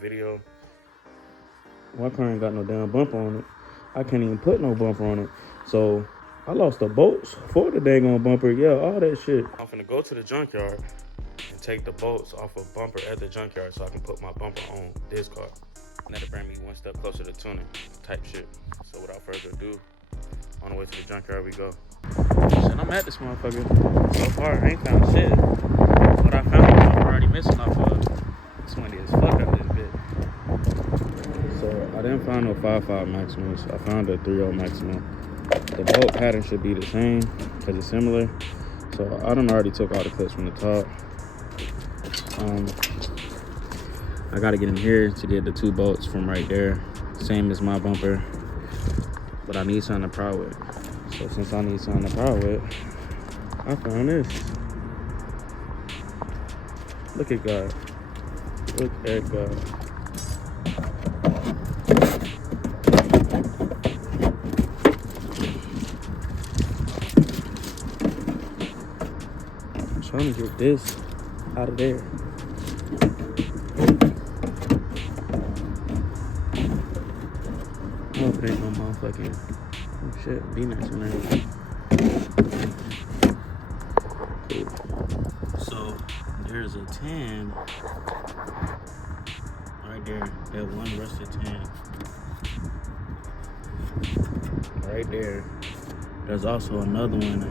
video. My car ain't got no damn bumper on it. I can't even put no bumper on it. So I lost the bolts for the daggone bumper. Yeah, all that shit. I'm finna go to the junkyard and take the bolts off a bumper at the junkyard so I can put my bumper on this car. And that'll bring me one step closer to tuning type shit. So without further ado, on the way to the junkyard we go. Shit, I'm at this motherfucker. So far, I ain't found shit. What I found, I'm already missing off of. It's windy as fuck out this bit. So I didn't find no 5.5 Maximas. I found a 3.0 Maxima. The bolt pattern should be the same because it's similar. So I done already took all the clips from the top. I gotta get in here to get the 2 bolts from right there. Same as my bumper. But I need something to pry with. So since I need something to pry with, I found this. Look at God. Look at God. I'm trying to get this out of there. I hope it ain't no motherfucking shit, V-necks in there. Cool. So there's a 10 right there. That one rusted 10 right there. There's also another one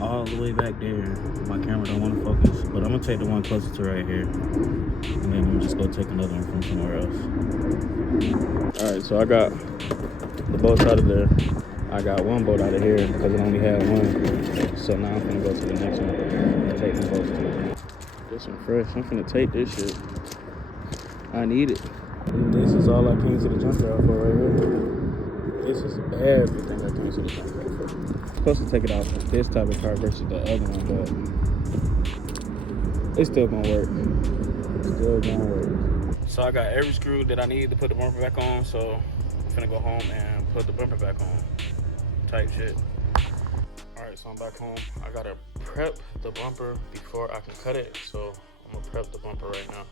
all the way back there. My camera don't want to focus, but I'm gonna take the one closer to right here, and then I'm gonna just go take another one from somewhere else. All right, so I got the bolts out of there. I got one bolt out of here because it only had one. So now I'm gonna go to the next one and take them bolts too. This one fresh. I'm gonna take this shit. I need it. This is all I came to the junkyard for right here. This is everything I came to the junkyard for. I'm supposed to take it out for this type of car versus the other one, but it's still gonna work. It's still gonna work. So I got every screw that I need to put the bumper back on, so I'm finna go home and put the bumper back on. Type shit. Alright, so I'm back home. I gotta prep the bumper before I can cut it, so I'm gonna prep the bumper right now.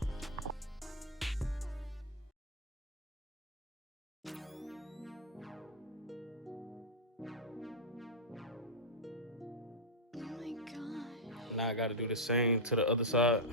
Now I gotta do the same to the other side.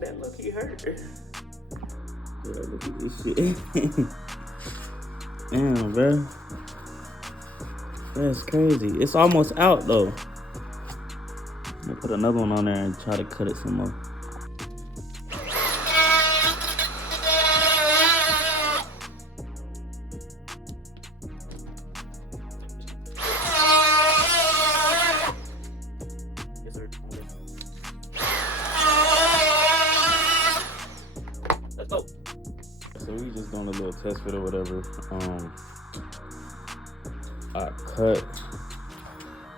That look-y hurt. Yeah, look at this shit. Damn, bro. That's crazy. It's almost out, though. I'm gonna put another one on there and try to cut it some more. Yes, sir. Let's go. So we just doing a little test fit or whatever. I cut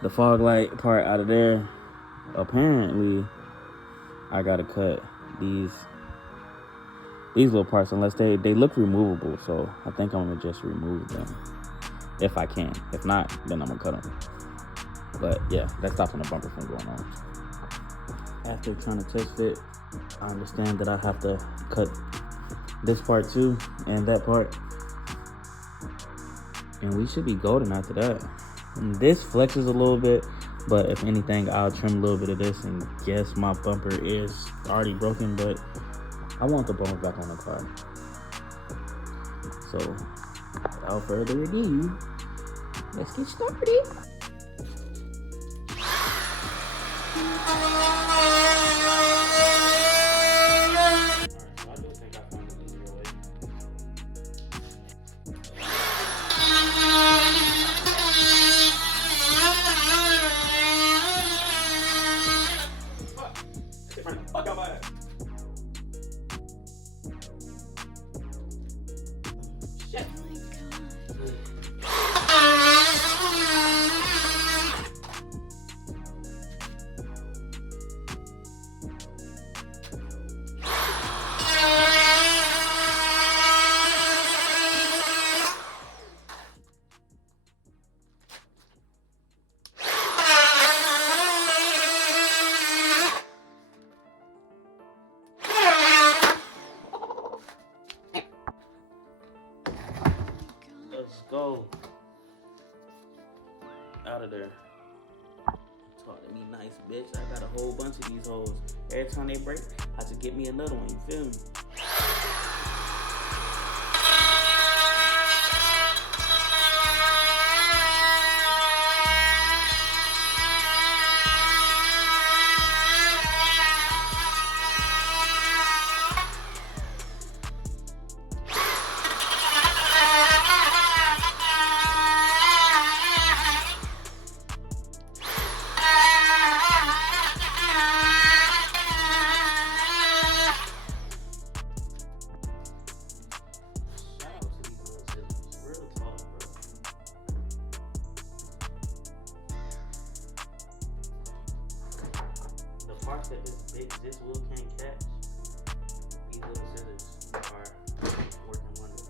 the fog light part out of there. Apparently, I gotta cut these little parts unless they look removable. So I think I'm gonna just remove them if I can. If not, then I'm gonna cut them. But yeah, that stops the bumper from going on. After trying to test fit, I understand that I have to cut this part too and that part, and we should be golden after that. This flexes a little bit, but if anything, I'll trim a little bit of this, and yes, my bumper is already broken, but I want the bones back on the car. So, without further ado, let's get started. Let's go. Out of there. Talk to me nice, bitch. I got a whole bunch of these hoes. Every time they break, I just get me another one. You feel me? Parts that this wheel can't catch, these little scissors are working wonders.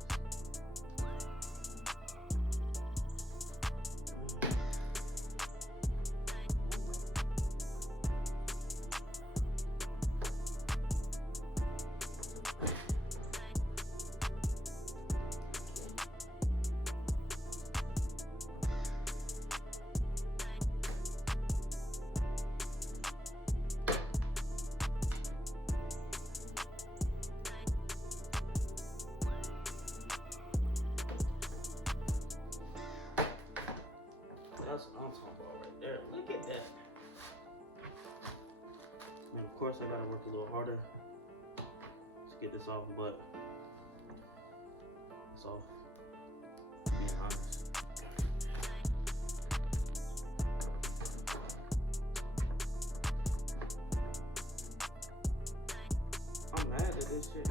That's what I'm talking about right there. Look at that. And of course I gotta work a little harder to get this off, but it's off. Being honest. I'm mad that this shit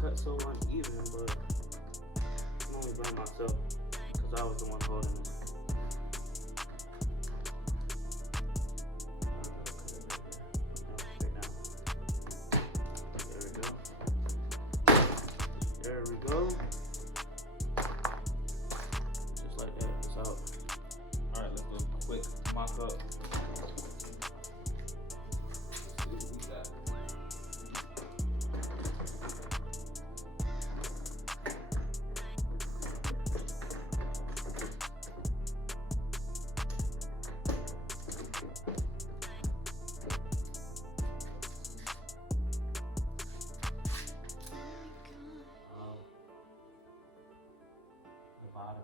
cut so uneven, but I'm only blaming myself because I was the one holding it. There we go. Just like that, it's out. Alright, let's go quick mock up. See what we got. Bottom.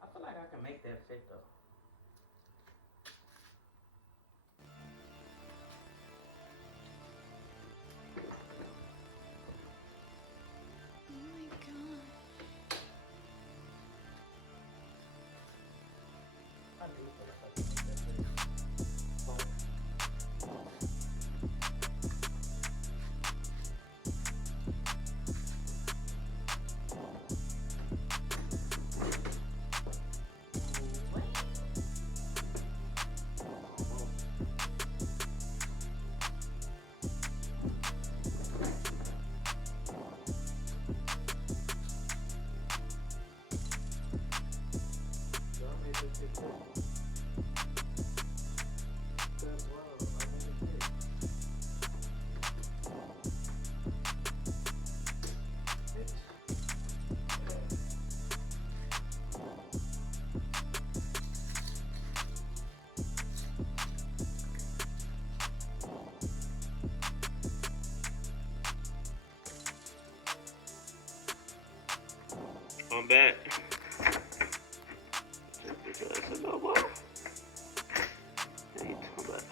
I feel like I can make that fit though. I do feel like I can make that fit. back. Just because I know what? Hey, come back.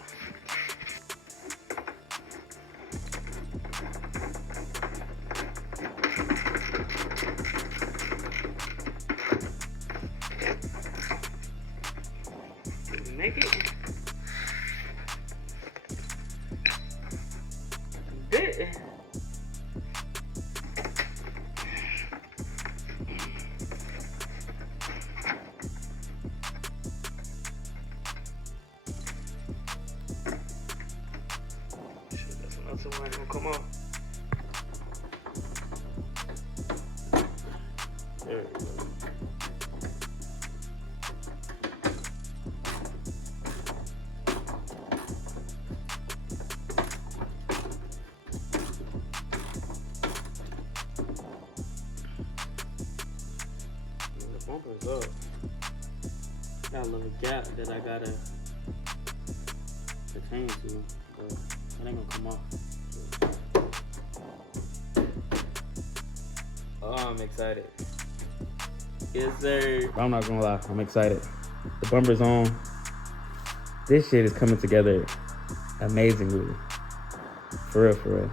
Make it. Bit. That's the one gonna come off. There we go. The bumper's up. Got a little gap that I gotta pertain to, but it ain't gonna come off. Oh, I'm excited. Yes, sir. I'm not gonna lie, I'm excited. The bumper's on. This shit is coming together amazingly. For real, for real.